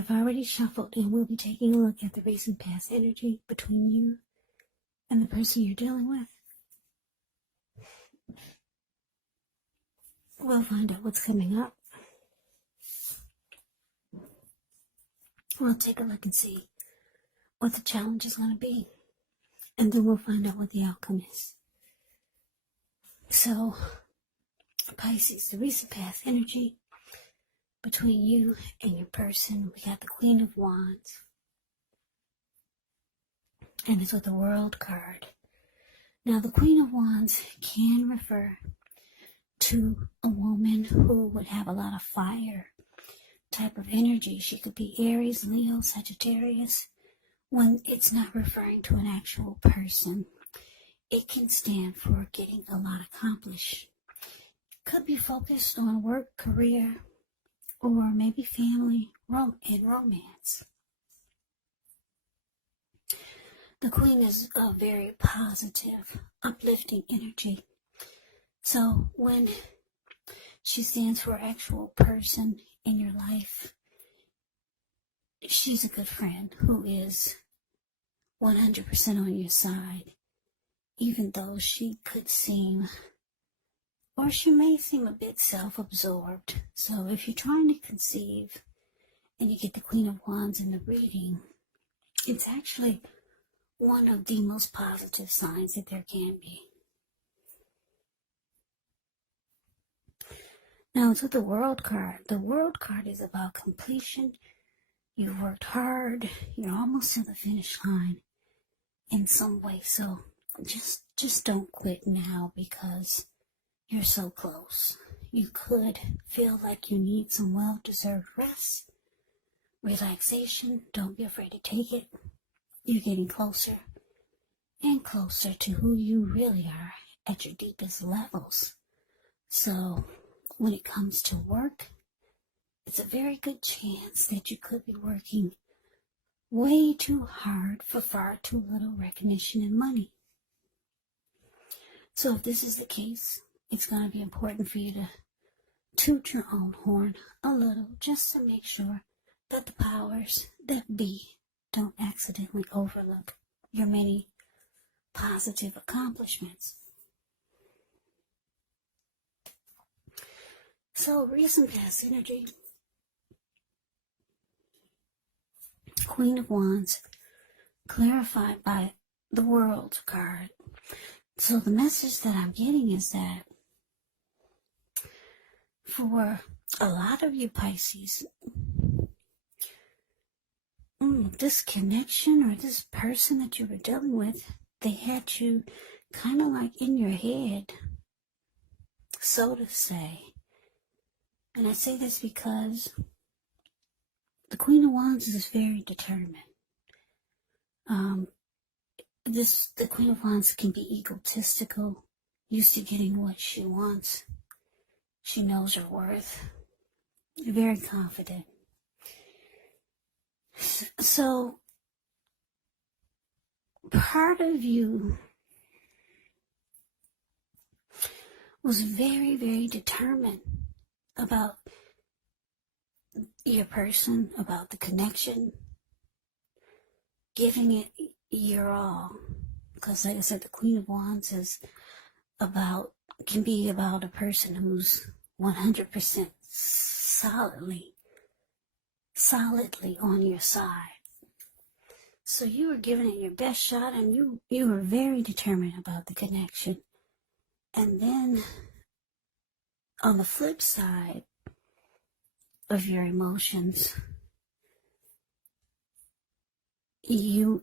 I've already shuffled, and we'll be taking a look at the recent past energy between you and the person you're dealing with. We'll find out what's coming up. We'll take a look and see what the challenge is going to be. And then we'll find out what the outcome is. So, Pisces, the recent past energy between you and your person. We got the Queen of Wands. And it's with the World card. Now, the Queen of Wands can refer to a woman who would have a lot of fire type of energy. She could be Aries, Leo, Sagittarius. When it's not referring to an actual person, it can stand for getting a lot accomplished. Could be focused on work, career, or maybe family and romance. The Queen is a very positive, uplifting energy. So when she stands for an actual person in your life, she's a good friend who is 100% on your side, even though she could seem, or she may seem a bit self-absorbed. So if you're trying to conceive and you get the Queen of Wands in the reading, it's actually one of the most positive signs that there can be. Now it's with the World card. The World card is about completion. You've worked hard. You're almost to the finish line in some way. So just don't quit now because you're so close. You could feel like you need some well-deserved rest, relaxation. Don't be afraid to take it. You're getting closer and closer to who you really are at your deepest levels. So when it comes to work, it's a very good chance that you could be working way too hard for far too little recognition and money. So if this is the case, it's going to be important for you to toot your own horn a little just to make sure that the powers that be don't accidentally overlook your many positive accomplishments. So, recent past energy, Queen of Wands, clarified by the World card. So the message that I'm getting is that for a lot of you Pisces, this connection or this person that you were dealing with, they had you kind of like in your head, so to say. And I say this because the Queen of Wands is very determined. The Queen of Wands can be egotistical, used to getting what she wants. She knows her worth. Very confident. So, part of you was very, very determined about your person, about the connection, giving it your all. Because like I said, the Queen of Wands can be about a person who's 100% solidly on your side. So you were giving it your best shot, and you were very determined about the connection. And then on the flip side of your emotions, you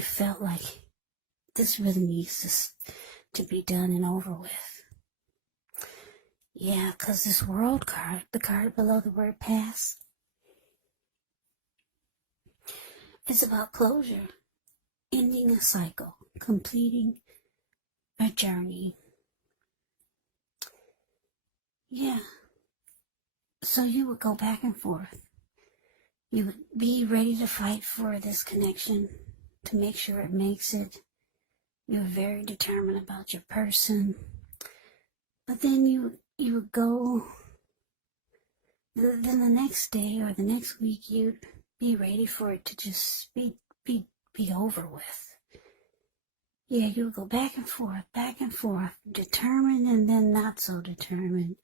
felt like this really needs to be done and over with. Yeah, because this World card, the card below the word past, it's about closure, ending a cycle, completing a journey. Yeah. So you would go back and forth. You would be ready to fight for this connection to make sure it makes it. You're very determined about your person. But then you would go, then the next day or the next week, you'd be ready for it to just be over with. Yeah, you'll go back and forth, determined and then not so determined.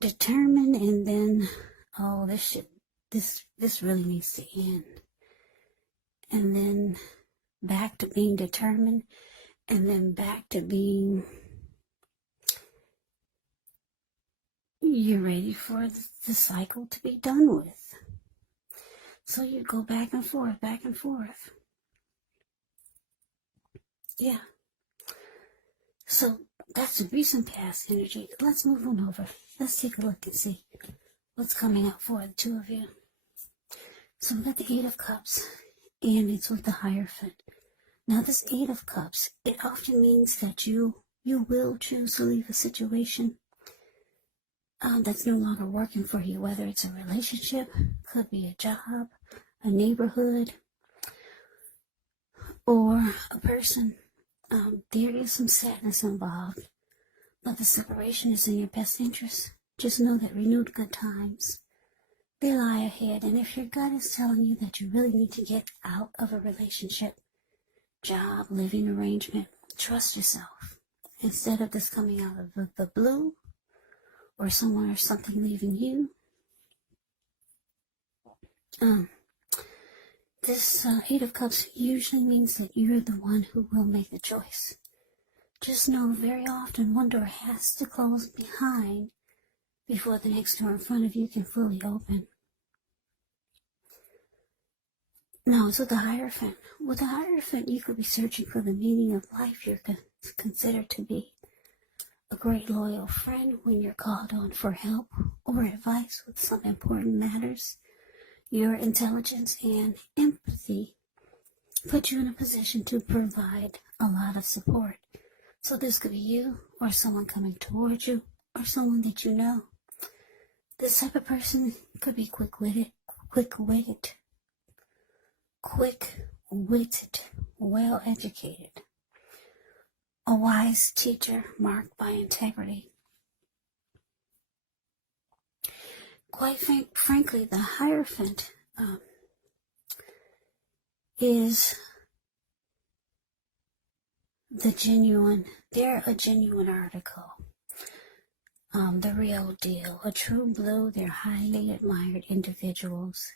Determined and then, oh, this really needs to end. And then back to being determined, and then back to being, you're ready for the cycle to be done with. So you go back and forth, back and forth. Yeah. So that's the recent past energy. Let's move on over. Let's take a look and see what's coming up for the two of you. So we got the Eight of Cups, and it's with the Hierophant. Now this Eight of Cups, it often means that you will choose to leave a situation that's no longer working for you, whether it's a relationship, could be a job, a neighborhood, or a person. There is some sadness involved, but the separation is in your best interest. Just know that renewed good times, they lie ahead, and if your gut is telling you that you really need to get out of a relationship, job, living arrangement, trust yourself. Instead of this coming out of the blue, or someone or something leaving you, this Eight of Cups usually means that you're the one who will make the choice. Just know very often one door has to close behind before the next door in front of you can fully open. Now, so the Hierophant. With the Hierophant, you could be searching for the meaning of life. You're considered to be a great loyal friend when you're called on for help or advice with some important matters. Your intelligence and empathy put you in a position to provide a lot of support. So this could be you or someone coming towards you or someone that you know. This type of person could be quick-witted, well-educated, a wise teacher marked by integrity. Quite frankly, the Hierophant is they're a genuine article, the real deal, a true blue. They're highly admired individuals.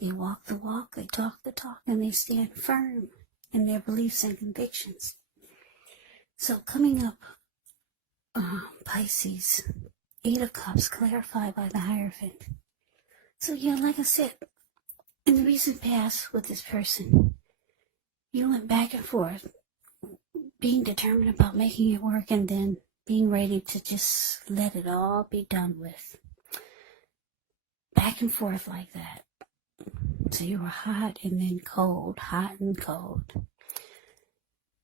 They walk the walk, they talk the talk, and they stand firm in their beliefs and convictions. So coming up, Pisces, Eight of Cups, clarified by the Hierophant. So yeah, like I said, in the recent past with this person, you went back and forth, being determined about making it work and then being ready to just let it all be done with. Back and forth like that. So you were hot and then cold, hot and cold.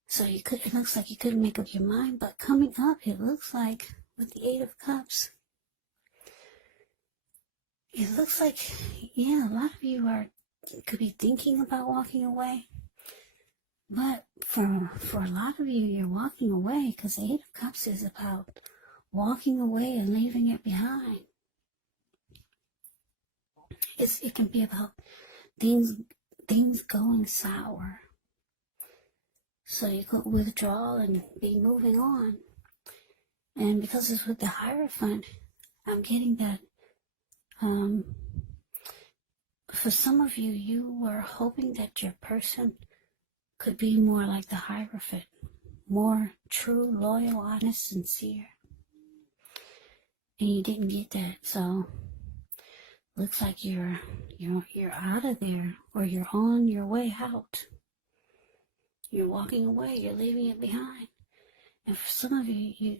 So it looks like you couldn't make up your mind, but coming up, it looks like with the Eight of Cups, it looks like, yeah, a lot of you could be thinking about walking away. But for a lot of you, you're walking away because the Eight of Cups is about walking away and leaving it behind. It can be about things going sour. So you could withdraw and be moving on. And because it's with the Hierophant, I'm getting that for some of you, you were hoping that your person could be more like the Hierophant, more true, loyal, honest, sincere. And you didn't get that, so looks like you're out of there, or you're on your way out. You're walking away, you're leaving it behind. And for some of you,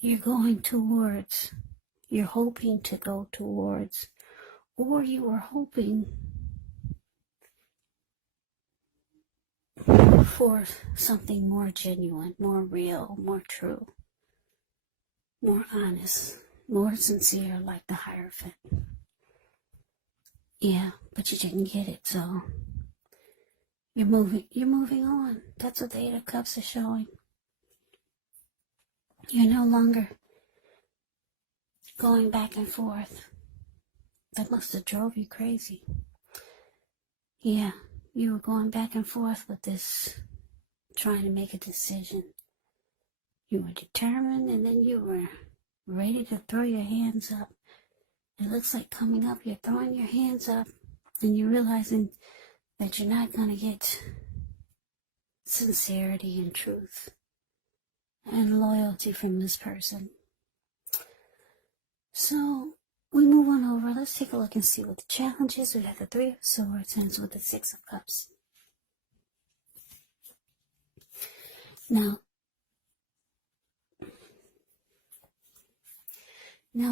you're going towards, you're hoping to go towards, or you were hoping for something more genuine, more real, more true, more honest, more sincere, like the Hierophant. Yeah, but you didn't get it, so you're moving on. That's what the Eight of Cups is showing. You're no longer going back and forth. That must have drove you crazy. Yeah, you were going back and forth with this, trying to make a decision. You were determined, and then you were ready to throw your hands up. It looks like coming up, you're throwing your hands up, and you're realizing that you're not going to get sincerity and truth and loyalty from this person. So we move on over. Let's take a look and see what the challenge is. We have the Three of Swords, and it's with the Six of Cups. Now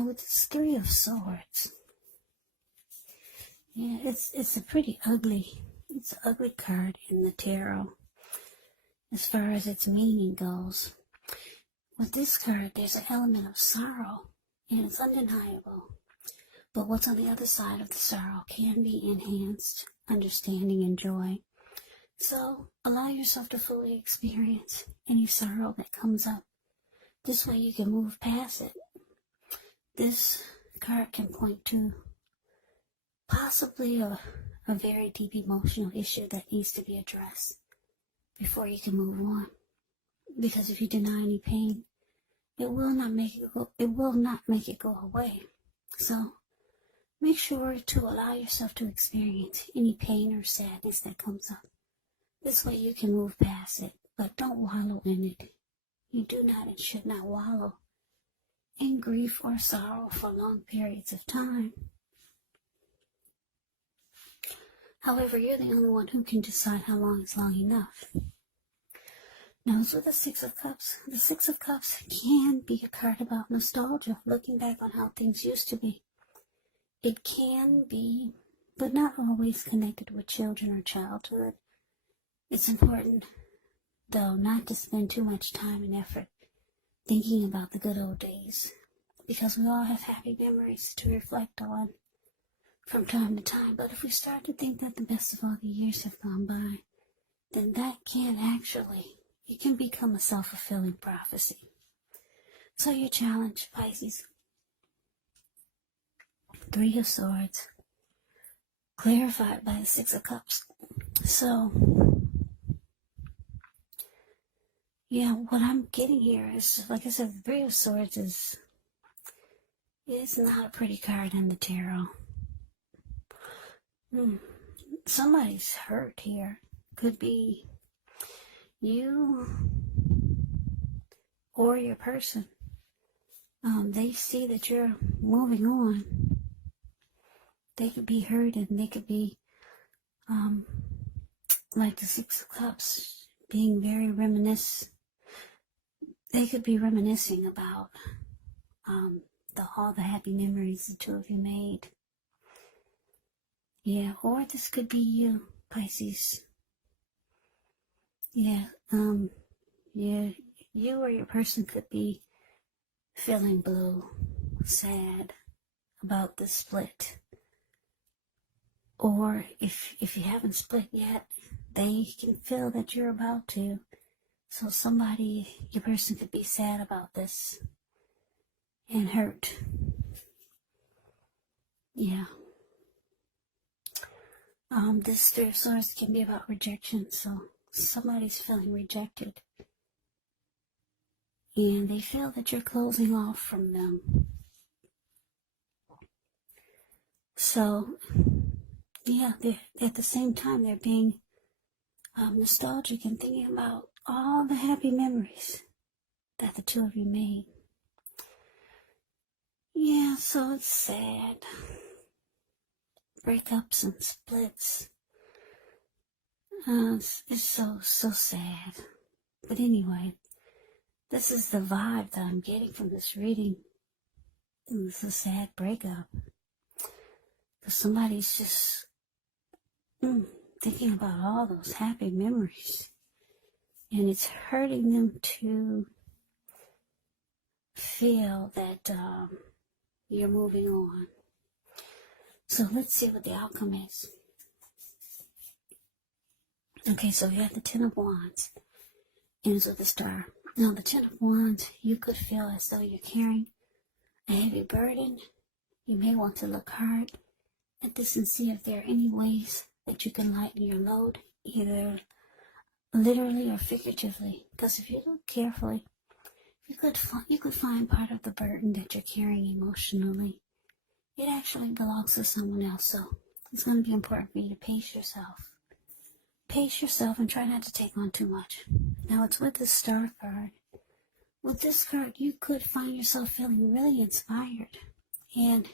with this Three of Swords, yeah, it's a pretty ugly, it's an ugly card in the tarot as far as its meaning goes. With this card, there's an element of sorrow, and it's undeniable. But what's on the other side of the sorrow can be enhanced understanding and joy. So allow yourself to fully experience any sorrow that comes up. This way you can move past it. This card can point to possibly a very deep emotional issue that needs to be addressed before you can move on. Because if you deny any pain, it will not make it go away. So make sure to allow yourself to experience any pain or sadness that comes up. This way you can move past it, but don't wallow in it. You do not and should not wallow in grief or sorrow for long periods of time. However, you're the only one who can decide how long is long enough. Now, it's with the Six of Cups. The Six of Cups can be a card about nostalgia, looking back on how things used to be. It can be, but not always, connected with children or childhood. It's important, though, not to spend too much time and effort thinking about the good old days, because we all have happy memories to reflect on from time to time. But if we start to think that the best of all the years have gone by, then that it can become a self-fulfilling prophecy. So your challenge, Pisces, Three of Swords, clarified by the Six of Cups. So, yeah, what I'm getting here is, like I said, the Three of Swords is not a pretty card in the tarot. Somebody's hurt here. Could be you or your person. They see that you're moving on. They could be hurt, and they could be, like the Six of Cups, being very They could be reminiscing about all the happy memories the two of you made. Yeah, or this could be you, Pisces. Yeah, you or your person could be feeling blue, sad about the split. Or if you haven't split yet, they can feel that you're about to. So your person could be sad about this and hurt. Yeah. This Three of Swords can be about rejection, so somebody's feeling rejected. And they feel that you're closing off from them. So, yeah, at the same time, they're being nostalgic and thinking about all the happy memories that the two of you made. Yeah, so it's sad. Breakups and splits. It's so sad. But anyway, this is the vibe that I'm getting from this reading. It's a sad breakup. Because somebody's just thinking about all those happy memories. And it's hurting them to feel that you're moving on. So let's see what the outcome is. Okay, so we have the Ten of Wands. Ends with a star. Now, the Ten of Wands, you could feel as though you're carrying a heavy burden. You may want to look hard at this and see if there are any ways that you can lighten your load, either literally or figuratively. Because if you look carefully, you could find part of the burden that you're carrying emotionally. It actually belongs to someone else, so it's going to be important for you to pace yourself. Pace yourself and try not to take on too much. Now, it's with the Star card. With this card, you could find yourself feeling really inspired and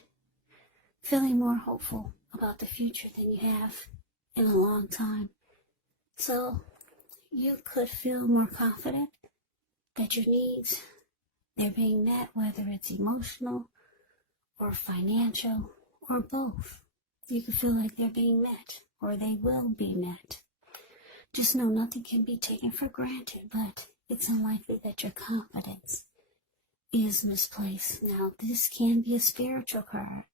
feeling more hopeful about the future than you have in a long time. So you could feel more confident that your needs, they're being met, whether it's emotional or financial or both. You could feel like they're being met or they will be met. Just know nothing can be taken for granted, but it's unlikely that your confidence is misplaced. Now, this can be a spiritual card,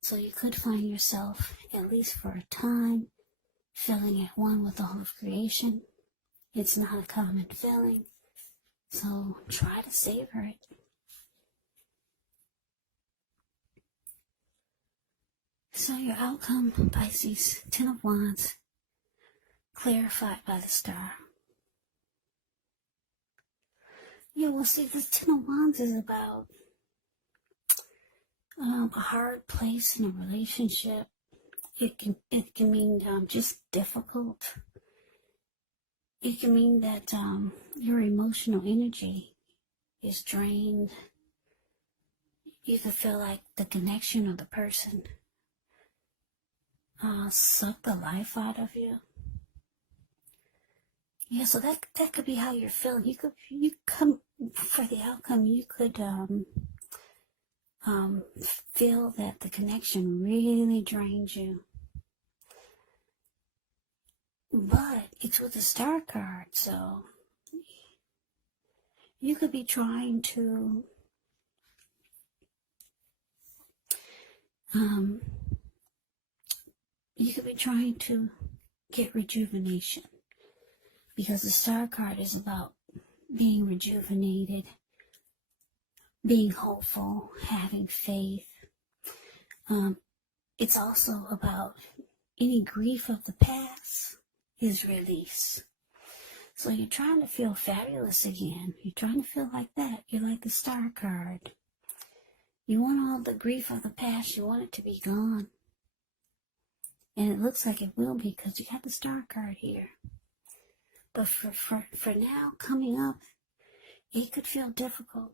so you could find yourself, at least for a time, feeling at one with all of creation. It's not a common feeling, so try to savor it. So your outcome, Pisces, 10 of Wands, clarified by the Star. Yeah, well, see, the 10 of Wands is about a hard place in a relationship. It can mean just difficult. It can mean that your emotional energy is drained. You can feel like the connection of the person sucked the life out of you. Yeah, so that could be how you're feeling. You come for the outcome. You could feel that the connection really drains you. But it's with the Star card, so you could be trying to get rejuvenation, because the Star card is about being rejuvenated, being hopeful, having faith. It's also about any grief of the past is release. So you're trying to feel fabulous again. You're trying to feel like that. You're like the Star card. You want all the grief of the past. You want it to be gone. And it looks like it will be, because you got the Star card here. But for now, coming up, it could feel difficult.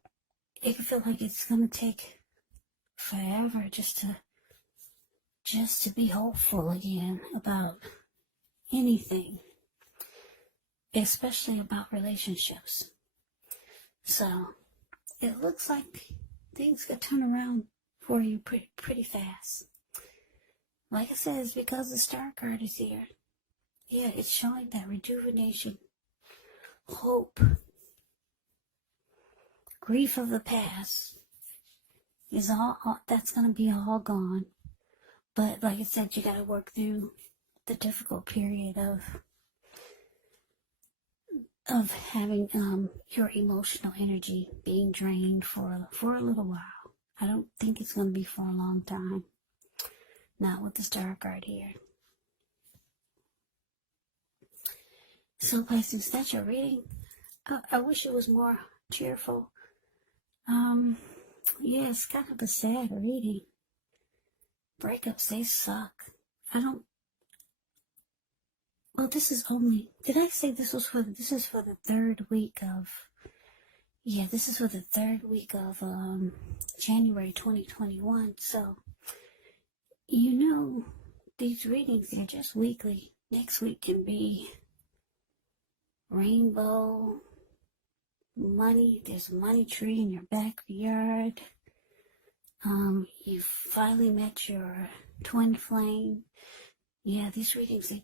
It could feel like it's going to take forever just to be hopeful again about anything, especially about relationships. So it looks like things could turn around for you pretty fast. Like I said, it's because the Star card is here. Yeah, it's showing that rejuvenation, hope, grief of the past is all that's going to be all gone. But like I said, you got to work through the difficult period of having your emotional energy being drained for a little while. I don't think it's going to be for a long time. Not with the Star card here. So Pisces, that's your reading. I wish it was more cheerful. Yeah, it's kind of a sad reading. Breakups, they suck. Well, this is only, did I say this is for the third week of, yeah, this is for the third week of January 2021. So, these readings, they're just weekly. Next week can be rainbow, money. There's a money tree in your backyard. You finally met your twin flame. Yeah, these readings, the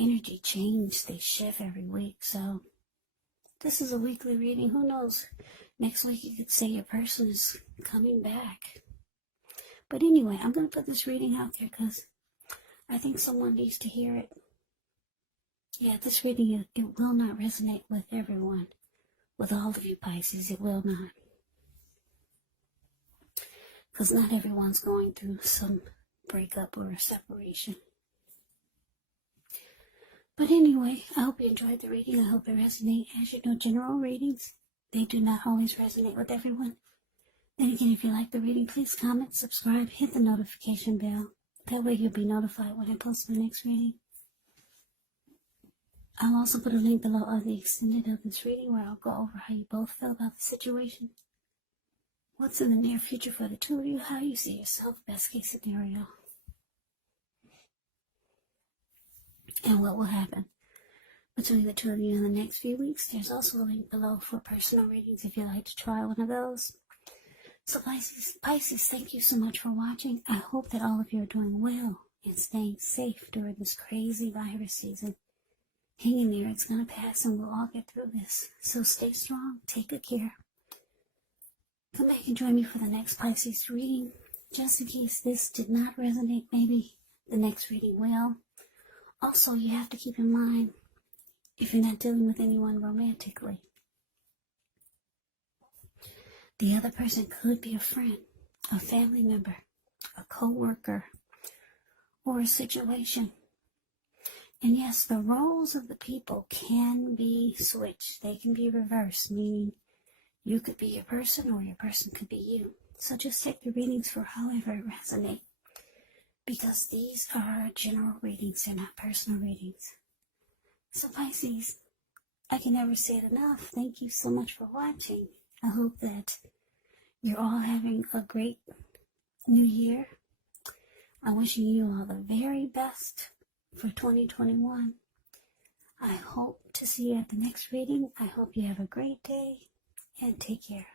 energy change, they shift every week. So this is a weekly reading. Who knows? Next week you could say your person is coming back. But anyway, I'm going to put this reading out there because I think someone needs to hear it. Yeah, this reading, it will not resonate with everyone. With all of you Pisces, it will not. Because not everyone's going through some breakup or a separation. But anyway, I hope you enjoyed the reading. I hope it resonates. As you know, general readings, they do not always resonate with everyone. Then again, if you like the reading, please comment, subscribe, hit the notification bell. That way you'll be notified when I post my next reading. I'll also put a link below of the extended of this reading where I'll go over how you both feel about the situation. What's in the near future for the two of you, how you see yourself, best case scenario. And what will happen between the two of you in the next few weeks. There's also a link below for personal readings if you'd like to try one of those. So Pisces, thank you so much for watching. I hope that all of you are doing well and staying safe during this crazy virus season. Hang in there, it's going to pass and we'll all get through this. So stay strong, take good care. Come back and join me for the next Pisces reading. Just in case this did not resonate, maybe the next reading will. Also, you have to keep in mind, if you're not dealing with anyone romantically, the other person could be a friend, a family member, a co-worker, or a situation. And yes, the roles of the people can be switched. They can be reversed, meaning you could be your person or your person could be you. So just take the readings for however it resonates. Because these are general readings, they're not personal readings. So Pisces, I can never say it enough. Thank you so much for watching. I hope that you're all having a great new year. I'm wishing you all the very best for 2021. I hope to see you at the next reading. I hope you have a great day and take care.